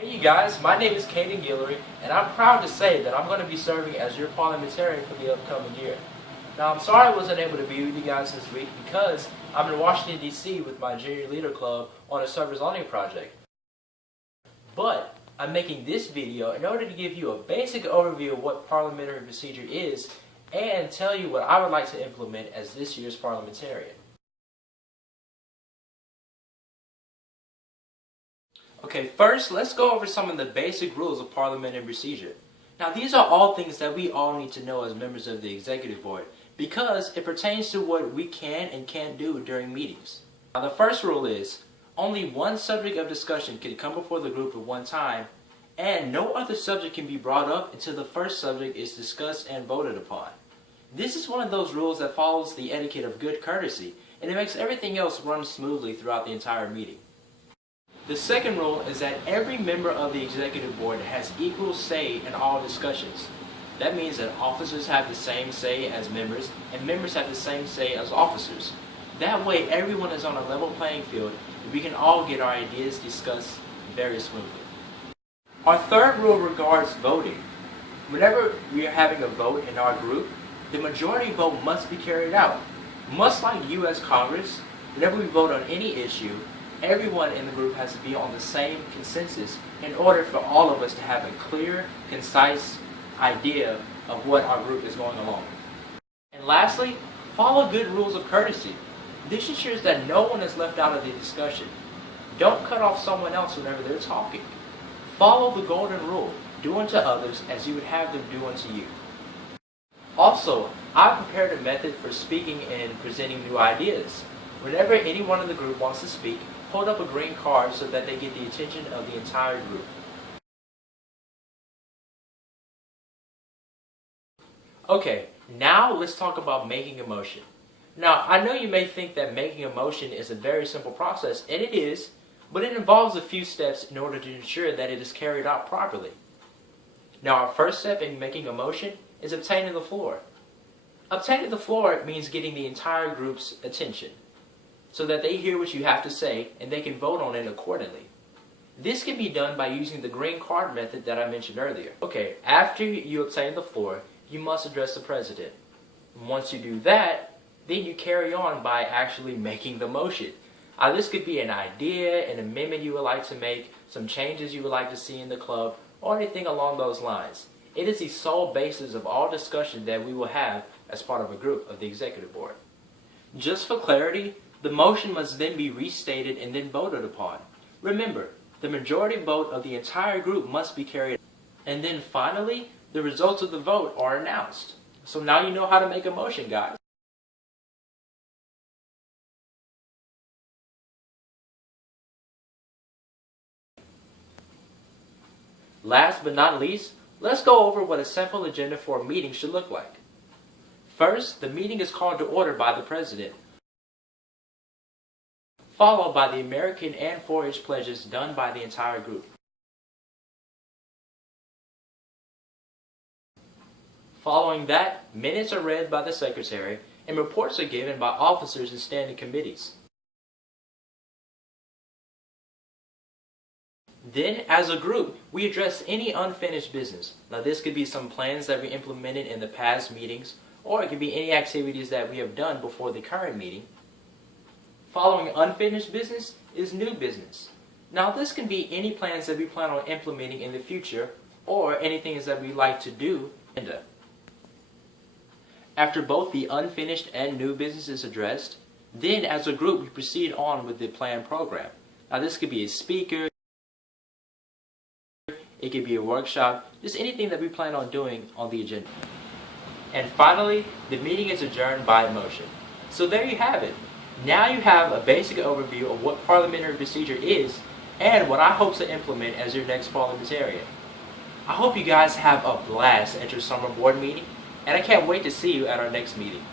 Hey you guys, my name is Caden Guillory, and I'm proud to say that I'm going to be serving as your parliamentarian for the upcoming year. Now I'm sorry I wasn't able to be with you guys this week because I'm in Washington DC with my Junior Leader Club on a service learning project. But I'm making this video in order to give you a basic overview of what parliamentary procedure is and tell you what I would like to implement as this year's parliamentarian. Okay, first let's go over some of the basic rules of parliamentary procedure. Now these are all things that we all need to know as members of the executive board because it pertains to what we can and can't do during meetings. Now the first rule is only one subject of discussion can come before the group at one time, and no other subject can be brought up until the first subject is discussed and voted upon. This is one of those rules that follows the etiquette of good courtesy, and it makes everything else run smoothly throughout the entire meeting. The second rule is that every member of the executive board has equal say in all discussions. That means that officers have the same say as members, and members have the same say as officers. That way everyone is on a level playing field, and we can all get our ideas discussed very smoothly. Our third rule regards voting. Whenever we are having a vote in our group, the majority vote must be carried out. Much like U.S. Congress, whenever we vote on any issue, everyone in the group has to be on the same consensus in order for all of us to have a clear, concise idea of what our group is going along. And lastly, follow good rules of courtesy. This ensures that no one is left out of the discussion. Don't cut off someone else whenever they're talking. Follow the golden rule, do unto others as you would have them do unto you. Also, I've prepared a method for speaking and presenting new ideas. Whenever anyone in the group wants to speak, hold up a green card so that they get the attention of the entire group. Okay, now let's talk about making a motion. Now, I know you may think that making a motion is a very simple process, and it is, but it involves a few steps in order to ensure that it is carried out properly. Now, our first step in making a motion is obtaining the floor. Obtaining the floor means getting the entire group's attention, so that they hear what you have to say and they can vote on it accordingly. This can be done by using the green card method that I mentioned earlier. Okay, after you obtain the floor, you must address the president. Once you do that, then you carry on by actually making the motion. This could be an idea, an amendment you would like to make, some changes you would like to see in the club, or anything along those lines. It is the sole basis of all discussion that we will have as part of a group of the executive board. Just for clarity, the motion must then be restated and then voted upon. Remember, the majority vote of the entire group must be carried. And then finally, the results of the vote are announced. So now you know how to make a motion, guys. Last but not least, let's go over what a simple agenda for a meeting should look like. First, the meeting is called to order by the president, followed by the American and 4-H pledges done by the entire group. Following that, minutes are read by the secretary and reports are given by officers and standing committees. Then, as a group, we address any unfinished business. Now this could be some plans that we implemented in the past meetings, or it could be any activities that we have done before the current meeting. Following unfinished business is new business. Now this can be any plans that we plan on implementing in the future or anything that we like to do. After both the unfinished and new business is addressed, then as a group we proceed on with the planned program. Now this could be a speaker, it could be a workshop, just anything that we plan on doing on the agenda. And finally, the meeting is adjourned by a motion. So there you have it. Now you have a basic overview of what parliamentary procedure is and what I hope to implement as your next parliamentarian. I hope you guys have a blast at your summer board meeting, and I can't wait to see you at our next meeting.